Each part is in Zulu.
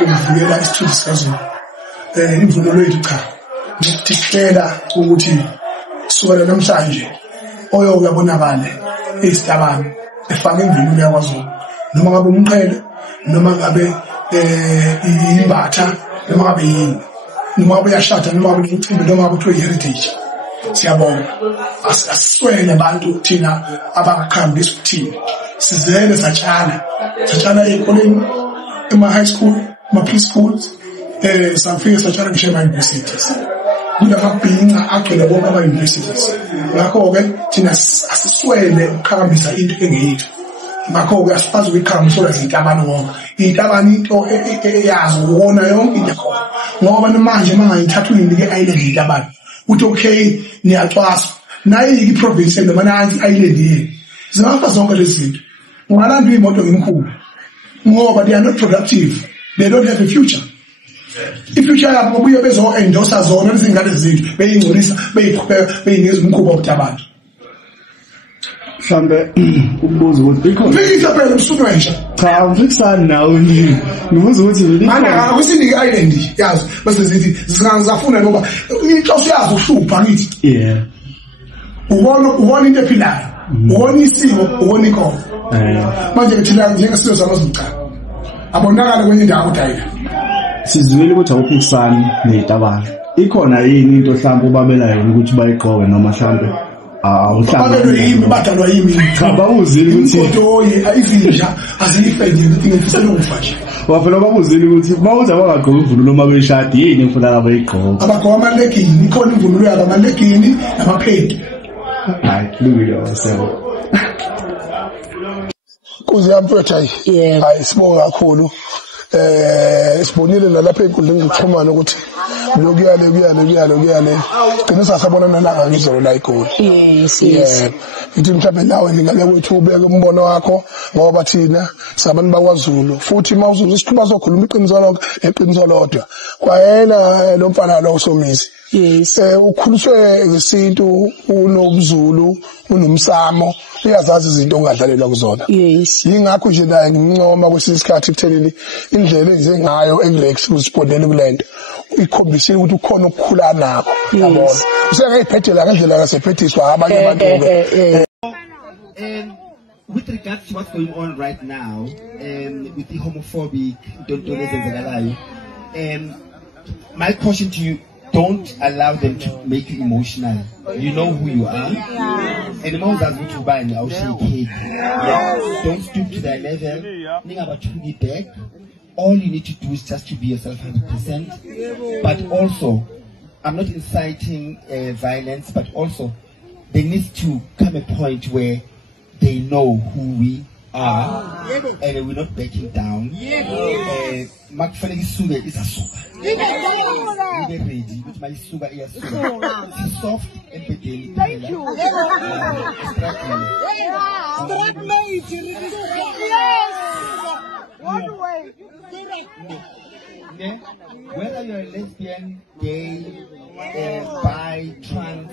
ukuvikela isithunzi sikaZulu. Imvunulo yethu cha. Ngikuthihlela ukuthi kusukela namhlanje oyokubonakala eSitabane efaka imvunulo yakwaZulu. Noma ngabe umqhele, noma ngabe imbatha, noma ngabe yini. Noma ngabe yashada, noma ngabe umcimbi, noma ngabe kuthiwa heritage. Siyabonga. Asiswele abantu thina abakhambi isithini. Sizele satshana ezikoleni, ema-high school, ema-preschools, safike satshana ngisho ema-universities. Kulamabhinqa agcwele bonke ama-universities. Ngakho-ke thina asiswele ukukhambisa into engeyethu. Ngakho-ke asifazi ukuyikhambisa izitabane ngoba itabane into eyazi ukubona yonke into khona. Ngoba manje mangayithatha uyinike island itabane. Uthi okay niyacwaswa. Nayo iprovince noma nansi island yini. Zingakho zonke lezi zinto. Ungalanda imoto ngemkhulu. Ngoba they are not productive. They don't have a future. I-future yabo kubuye bezo-endorsa zona izingane zethu beyingcolisa beyingeza umkhuba wokuthi mhlambe ukubuza ukuthi ikhona phela usunwesha cha awufisani nawe nje ngibuza ukuthi mana akusinike island yazi bese zithi zingazafuna ngoba inhloso yazo uhlupha ngithi yeah ubona into ephilayo ubona isimo ubona ikho manje thina njengesizwe samaZulu cha abonakala kwenye indawo udayila sizwile ukuthi awuphikisani neTabane ikhona yini into mhlawumbe ubabelayo ukuthi bayigqoke noma mhlawumbe mhlawumbe yimi badalwa yimi cha bawuzile ukuthi intoyi izinja aziyifende ukuthi ngifisela ukufa nje wafela babuzile ukuthi bawuza bangagqoka imvunulo uma beshadi yini efuna abayigqoka abagqoka amalegini ikhona imvunulo yabo amalegini namaphedi hayi lungile wasebo kuziyamfethu hayi sibonga kakhulu sibonile nalapha enkundleni zokuxhumana ukuthi lokuyale gcina sasabona nalanga ngizolo la igoli yes ithi mhlawumbe nawe ngingake kwethu ubeke umbono wakho ngoba thina sabantu bakwaZulu futhi mawuzuza isithuba sokhuluma iqiniso lonke eqiniso lodwa kwayena lo mfana lo uSomizi yes ukhuliswe ngesintu unobuZulu unomsamo uyazazi izinto ongadlalelwa kuzona yes yingakho nje naye ngincoma kwesisikhathi kuthelile indlela engize ngayo englex usipondele kulento ikhombisile ukuthi ukhona ukukhula nakho yabona usengayiphethe ngendlela kasephethiswa abanye abantu with regards to what's going on right now with the homophobic my caution to you, don't allow them to make you emotional. You know who you are. And don't stoop to their level. Back. All you need to do is just to be yourself 100%. But also, I'm not inciting violence, but also there needs to come a point where they know who we are and we're not backing down. Makufane sugar is a sugar. Get ready with my sugar is soft and bedeli. Thank you. One way. Whether you're a lesbian, gay, bi, trans,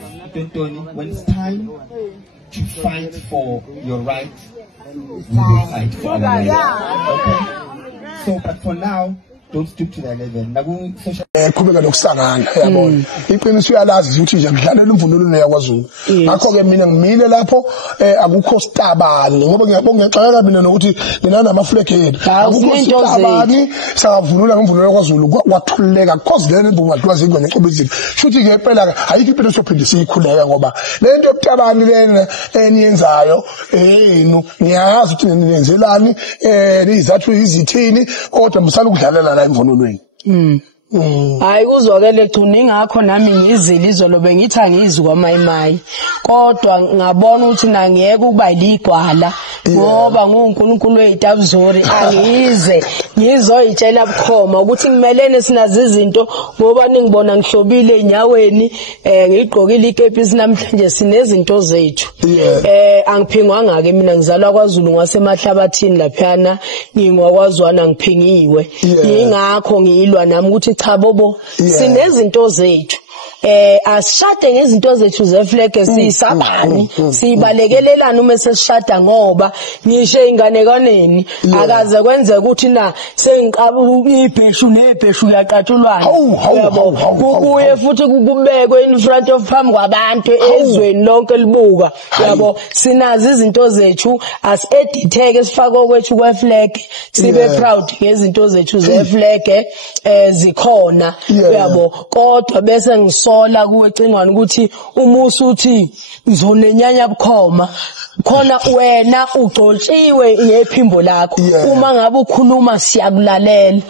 when it's time to fight for your rights, we will fight for our rights. Okay? So, but for now, don't stoop to their level. Qhubeka nokusangana yabona iqiniso uyalazi ukuthi nje ngidlalela imvunulo yakwaZulu ngakho ke mina ngimile lapho akukho sitabani ngoba ngiyabonga ngixolela mina nokuthi mina namaflag yethu akukho sitabani savunula ngemvunulo yakwaZulu kwathuleka because lento imvumo adwazi ingwe nexobizile futhi ke phela ayikho impilo sophinde siyikhuleka ngoba lento yokutabani lena eniyenzayo yenu ngiyazi ukuthi niyenzelani nizathu izithini kodwa msala ukudlalela la imvunulweni hayi kuzwakele gcuna ingakho nami ngizile izolo bengithi angizwi kwaMayimayi kodwa ngabona ukuthi nangiyeke ukuba ligwala ngoba nguNkulunkulu wezitabuzori angize ngizoyitshela bukhoma ukuthi ngimelene sinazi izinto ngoba ningibona ngihlobile enyaweni ngigqokile ikepisi namhlanje sinezinto zethu angiphingwanga ke mina ngizalwa kwaZulu ngwasemahlabathini laphana ngingwakwazwana ngiphingiwe ingakho ngiyilwa nami ukuthi cha bobo sinezinto zethu asishade ngezinto zethu zefleke sisabani sibalekelelana uma sesishada ngoba ngisho inganekaneni akaze kwenzeka ukuthi na sengiqaba ibheshu nebheshu yaqatshulwana yabo kubuye futhi kubekwe in front of phambi kwabantu ezweni lonke libuka yabo sinazi izinto zethu as editheke sifaka kwethu kweflag sibe proud ngezinto zethu zeflag zikhona yabo kodwa bese ngisola kuwe cingwane ukuthi umusa uthi ngizonenyanya bukhoma khona wena ugcoltshiwe ngephimbo lakho uma ngabe ukhuluma siyakulalela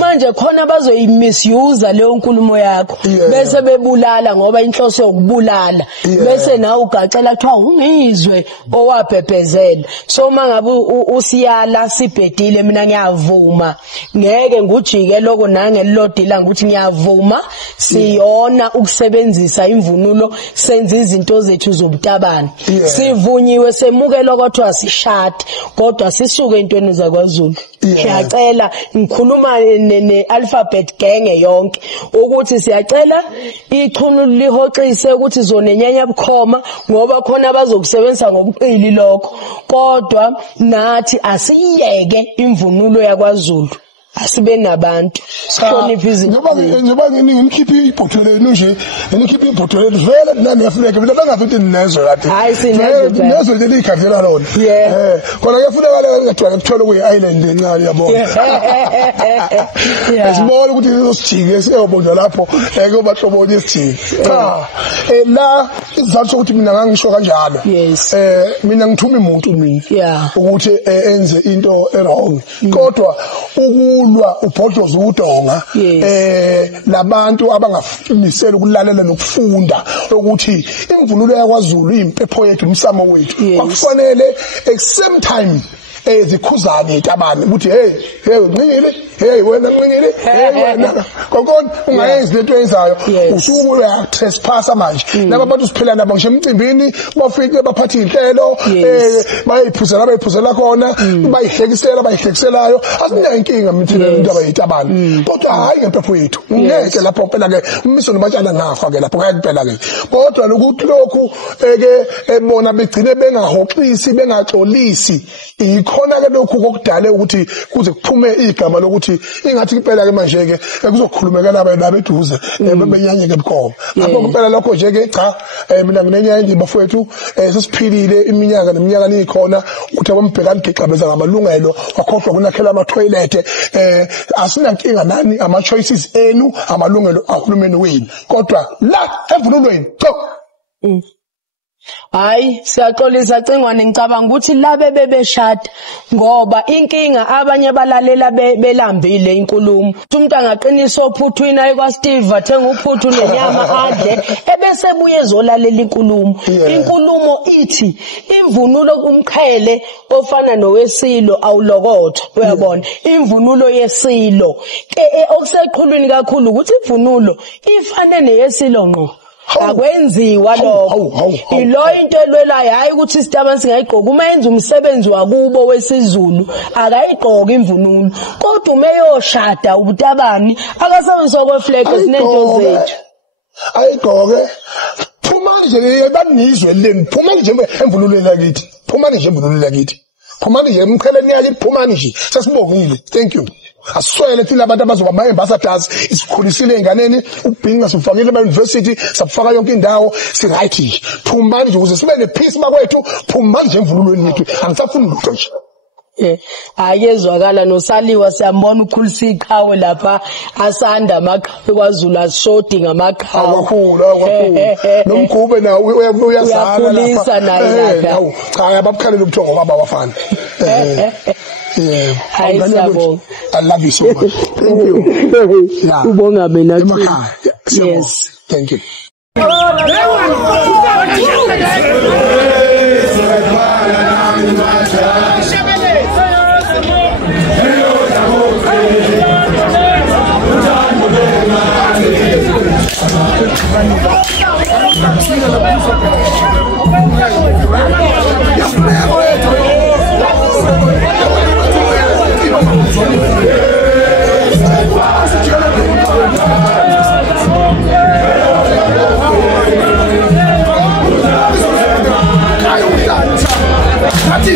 manje khona bazoyimisuse leyo nkulumo yakho bese bebulala ngoba inhloso yokubulala bese nawe ugacela kuthiwa ungizwe owabhebhezela so mangabe usiyala sibhedile mina ngiyavuma ngeke ngujike lokho nangelilodila ukuthi ngiyavuma siyona ukusebenzisa imvunulo senza izinto zethu zobutabana sivunyiwe semukela kodwa sishade kodwa sisuke intweni zakwaZulu ngiyacela ngikhuluma ne-alphabet gang yonke ukuthi siyacela ichunu lihoxise ukuthi zonenyanya bukhoma ngoba khona bazokusebenzisa ngobuqili lokho kodwa nathi asiyeke imvunulo yakwaZulu asibe nabantu sihloniphe izinto njengoba ngimkhiphe ibhotolo nje ngimkhiphe ibhotolo vele nami yafika mina bangafithi nezo kade hayi sinezo nezo leli ikhavela lona khona kuyafuneka ngagcwala kuthola kuyi island encane yabona esibona ukuthi izosijike siyobonga lapho kubahlobonye isijike la izathu ukuthi mina ngangisho kanjalo mina ngithuma umuntu mina ukuthi enze into wrong kodwa ukulwa ubhodloza udonga labantu abangafinisela ukulalela nokufunda ukuthi imvunulo yakwaZulu impepho yethu umsamo wethu akufanele at same time zikhuzane etabani ukuthi hey uncingile hey wena uncingile hey wena kokona ungayenzi lento eyenzayo usuku uya trespass manje laba bantu siphila nabo ngisho emcimbini bafike baphatha inhlelo bayiphuzela khona bayihlekiselayo asinayo inkinga mithina indaba yetabani kodwa hayi ngempepho yethu ngeke lapho phela ke umiso nobatshana ngafa ke lapho kuyaphela ke kodwa lokuthi lokhu bona begcine bengahoxisi bengaxolisi khona ke lokhu kokudala ukuthi kuze kuphume igama lokuthi ingathi impela ke manje ke kuzokhulumeka laba beduze bebenyanyeke bukhoma lapho kuphela lokho nje ke cha mina nginenyanye bafowethu sesiphilile iminyaka neminyaka nikhona ukuthi abambhekani gixabeza ngamalungelo wakhohlwa kunakhela ama toilet asinankinga nani ama choices enu amalungelo ahulumeni wenu kodwa la emvunulweni cho hayi siyaxolisa cingwane ngicabanga ukuthi labe bebeshada ngoba inkinga abanye balalela belambile inkulumo umuntu angaqinisa ophuthwini ayikwa Steve athenga uphuthu nenyama adle ebese buye ezolalela inkulumo ithi imvunulo kumqhele ofana nowesilo awulokotho uyabona imvunulo yesilo okuseqhulwini kakhulu ukuthi imvunulo ifane neyesilo ngqo akwenziwa lokho ilo into elwelayo hayi ukuthi isitabani singayigqoka uma yenza umsebenzi wakubo wesizulu akayigqoka imvunulo kodwa umeyoshada ubutabani akasebenzisa kweflag sinento zethu ayigqoke phuma nje banizwe leni phuma nje emvunulweni lakithi phuma nje emvunulweni lakithi phuma nje emkheleni yakhe phuma nje sasibongile thank you aswele thina abantu abazoba ama-ambassadors isikhulisile ey'nganeni ukubhinqa sifakile ema-university sakufaka yonke indawo si-right nje phumani nje ukuze sibe ne-peace bakwethu phumani nje emvunulweni yethu angisafuni lutho nje ayezwakala nosaliwa siyambona ukhulisa iqhawe lapha asanda amaqhawe kwaZulu asishodi ngamaqhawe akakhulu nomgube nawo uyazala lapha naye lapha cha ababukhalele ubuthongo baba bafana I love you so much. Thank you. Ubonga mina. Yes. Thank you. Manje